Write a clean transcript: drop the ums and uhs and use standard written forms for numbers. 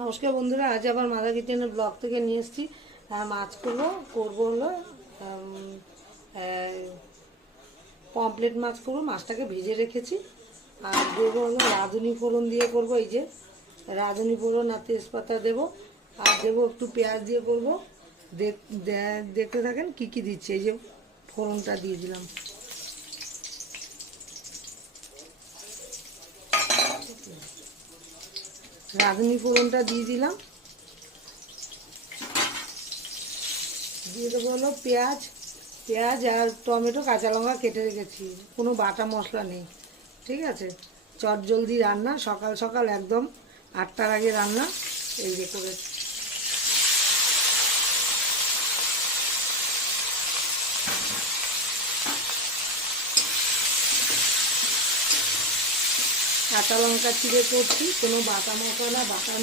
নমস্কার বন্ধুরা, আজ আবার মাদা কিচেনের ব্লগ থেকে নিয়ে এসেছি। মাছগুলো করবো হলো পমপ্লেট মাছ করবো। মাছটাকে ভেজে রেখেছি। আর দেবো হলো রাঁধুনি ফোড়ন দিয়ে করবো। এই যে রাঁধুনি ফোড়ন আর তেজপাতা দেবো। আর দেবো একটু পেঁয়াজ দিয়ে করবো। দেখতে থাকেন কি কি দিচ্ছে। এই যে ফোড়নটা দিয়ে দিলাম। রাঁধুনি ফোড়নটা দিয়ে দিলাম। দিয়ে দেবো হলো পেঁয়াজ আর টমেটো, কাঁচা লঙ্কা কেটে রেখেছি। কোনো বাটা মশলা নেই, ঠিক আছে। চটজলদি রান্না, সকাল সকাল একদম 8টার আগে রান্না। এই যে করে কাঁচা লঙ্কা চিড়ে করছি। কোনো বাটা মশলা, বাটার